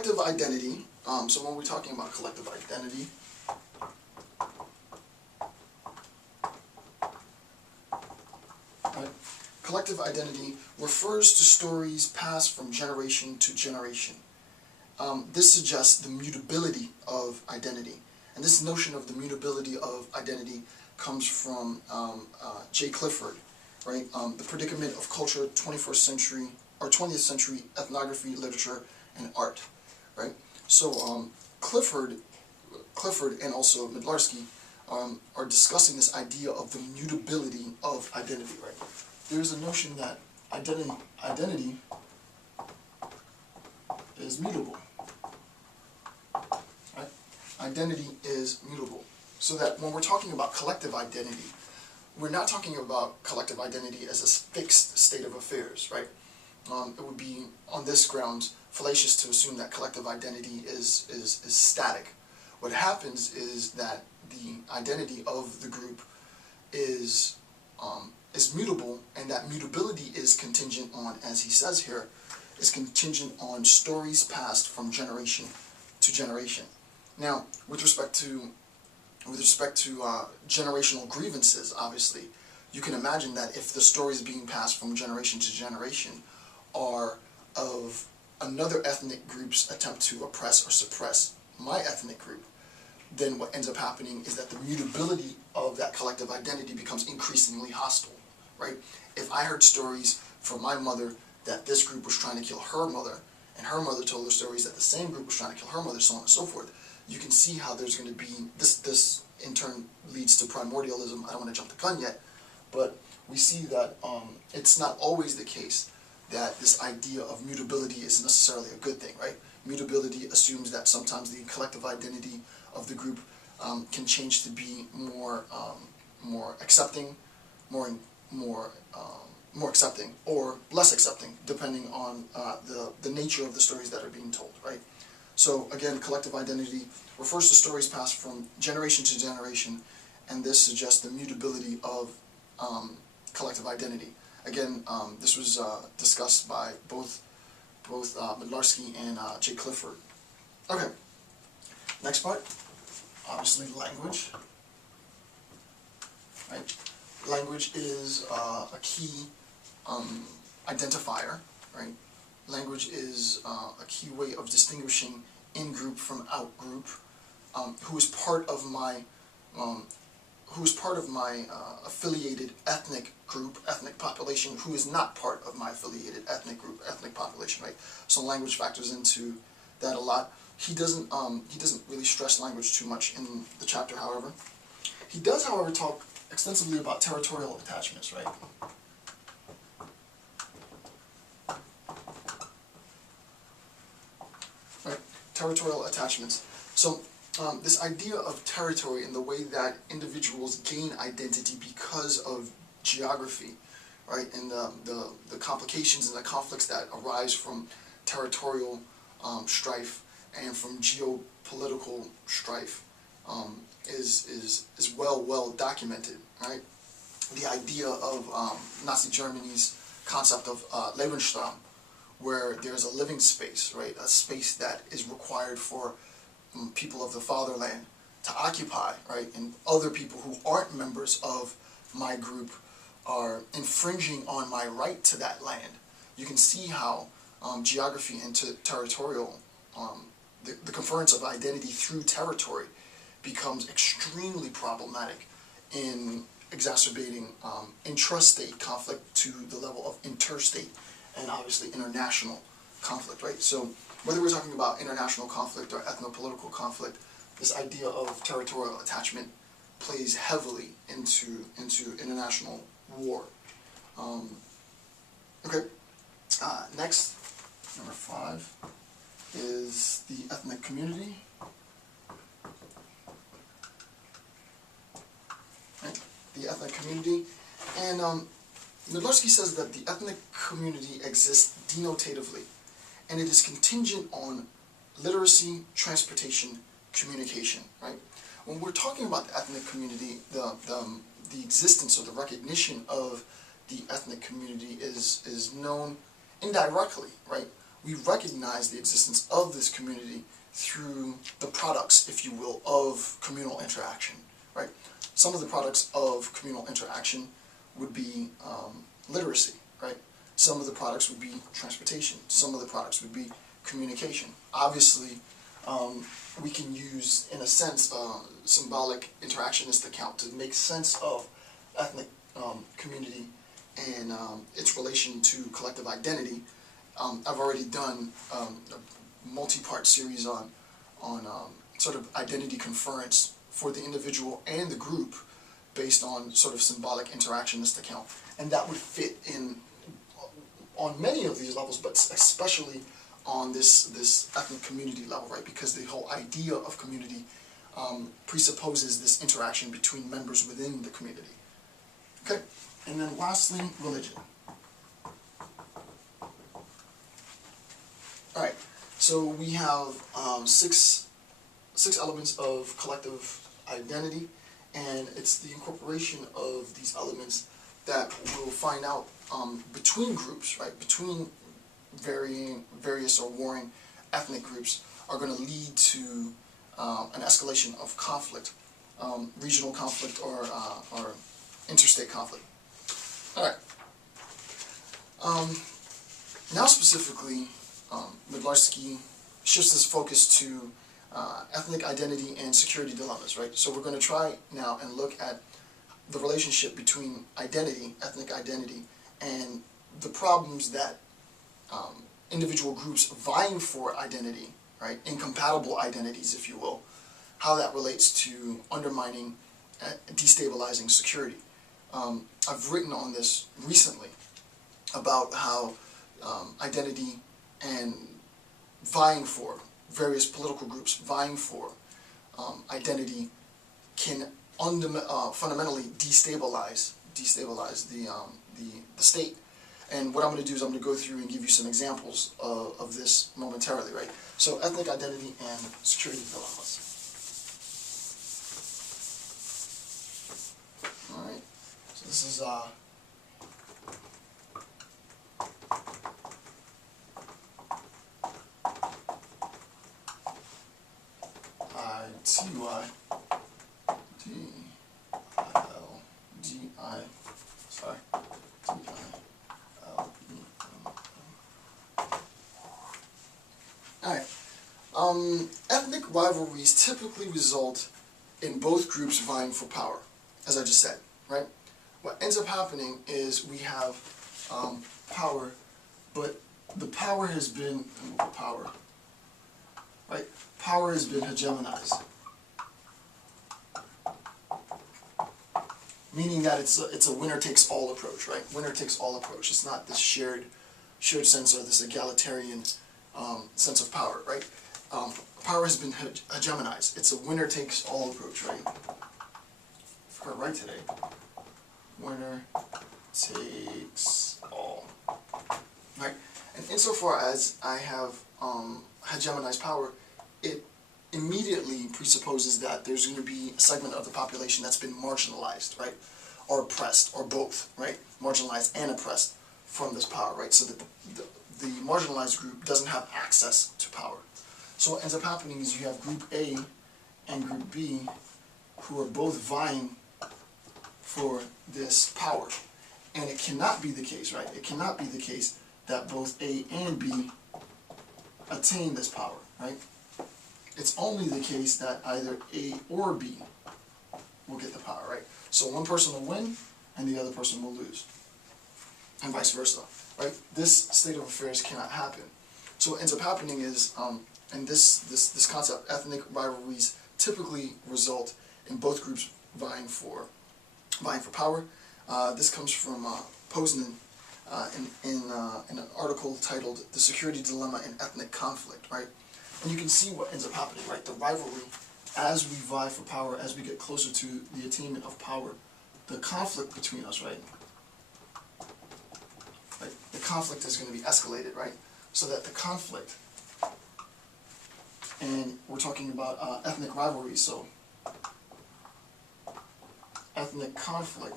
collective identity, so when we're talking about collective identity, right, collective identity refers to stories passed from generation to generation. This suggests the mutability of identity. And this notion of the mutability of identity comes from J. Clifford, right? The Predicament of Culture, 21st Century or 20th Century Ethnography, Literature, and Art, right? So Clifford and also Mutability are discussing this idea of the mutability of identity, right? There's a notion that identity is mutable. Right? Identity is mutable. So that when we're talking about collective identity, we're not talking about collective identity as a fixed state of affairs, right? It would be, on this ground, fallacious to assume that collective identity is static. What happens is that the identity of the group is mutable, and that mutability is contingent on, as he says here, is contingent on stories passed from generation to generation. Now, with respect to generational grievances, obviously, you can imagine that if the stories being passed from generation to generation are of another ethnic group's attempt to oppress or suppress my ethnic group, then what ends up happening is that the mutability of that collective identity becomes increasingly hostile, right? If I heard stories from my mother that this group was trying to kill her mother, and her mother told her stories that the same group was trying to kill her mother, so on and so forth, you can see how there's going to be, this in turn leads to primordialism. I don't want to jump the gun yet, but we see that it's not always the case that this idea of mutability is necessarily a good thing, right? Mutability assumes that sometimes the collective identity of the group can change to be more accepting, more accepting, or less accepting, depending on the nature of the stories that are being told, right? So again, collective identity refers to stories passed from generation to generation, and this suggests the mutability of collective identity. Again, this was discussed by both Mutability and J. Clifford. Okay, next part, obviously language. Right? Language is a key identifier, right? Language is a key way of distinguishing in-group from out-group. Who is part of my affiliated ethnic group, ethnic population, who is not part of my affiliated ethnic group, ethnic population, right? So language factors into that a lot. He doesn't really stress language too much in the chapter, however. He does, however, talk extensively about territorial attachments, right? Right, territorial attachments. So this idea of territory and the way that individuals gain identity because of geography, right, and the complications and the conflicts that arise from territorial strife and from geopolitical strife is well documented, right? The idea of Nazi Germany's concept of Lebensraum, where there's a living space, right, a space that is required for people of the fatherland to occupy, right, and other people who aren't members of my group are infringing on my right to that land. You can see how geography and territorial, the conference of identity through territory becomes extremely problematic in exacerbating intrastate conflict to the level of interstate and obviously international conflict, right? So whether we're talking about international conflict or ethno-political conflict, this idea of territorial attachment plays heavily into international war. Okay, next, number 5, is the ethnic community. Right? The ethnic community. And Mutability says that the ethnic community exists denotatively, and it is contingent on literacy, transportation, communication, right? When we're talking about the ethnic community, the existence or the recognition of the ethnic community is known indirectly, right? we recognize the existence of this community through the products, if you will, of communal interaction, right? Some of the products of communal interaction would be literacy, right? Some of the products would be transportation. Some of the products would be communication. Obviously, we can use, in a sense, symbolic interactionist account to make sense of ethnic community and its relation to collective identity. I've already done a multi-part series on sort of identity conference for the individual and the group based on sort of symbolic interactionist account, and that would fit in on many of these levels, but especially on this ethnic community level, right? Because the whole idea of community presupposes this interaction between members within the community. Okay, and then lastly, religion. All right, so we have six elements of collective identity, and it's the incorporation of these elements that we'll find out between groups, right? Between various or warring ethnic groups are going to lead to an escalation of conflict, regional conflict or interstate conflict. All right. Now specifically, Mutability shifts his focus to ethnic identity and security dilemmas, right? So we're going to try now and look at the relationship between identity, ethnic identity, and the problems that individual groups vying for identity, right, incompatible identities, if you will, how that relates to undermining, destabilizing security. I've written on this recently about how identity and vying for, various political groups vying for identity can fundamentally destabilize the state. And what I'm going to do is I'm going to go through and give you some examples of this momentarily, right? So ethnic identity and security dilemmas. All right. So this is I-T-Y-D-I-L-G-I, sorry, D-I-L-E-M-M. Alright, ethnic rivalries typically result in both groups vying for power, as I just said, right? What ends up happening is we have power, but the power has been, right? Power has been hegemonized, meaning that it's a winner-takes-all approach, right? Winner-takes-all approach. It's not this shared sense or this egalitarian sense of power, right? Power has been hegemonized. It's a winner-takes-all approach, right? If I got it right today. Winner takes all, right? And insofar as I have hegemonized power, it immediately presupposes that there's going to be a segment of the population that's been marginalized, right? Or oppressed, or both, right? Marginalized and oppressed from this power, right? So that the marginalized group doesn't have access to power. So what ends up happening is you have Group A and Group B who are both vying for this power. And it cannot be the case, right? It cannot be the case that both A and B attain this power, right? It's only the case that either A or B will get the power, right? So one person will win and the other person will lose, and vice versa, right? This state of affairs cannot happen. So what ends up happening is, and this concept, ethnic rivalries typically result in both groups vying for power. This comes from Posnan in an article titled "The Security Dilemma in Ethnic Conflict," right? And you can see what ends up happening, right? The rivalry, as we vie for power, as we get closer to the attainment of power, the conflict between us, right? The conflict is going to be escalated, right? So that the conflict, and we're talking about ethnic rivalries, so ethnic conflict,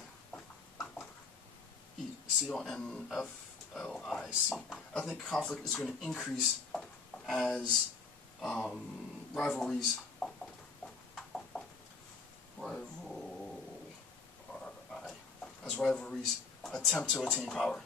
C-O-N-F F-L-I-C. Ethnic conflict is going to increase as rivalries attempt to attain power.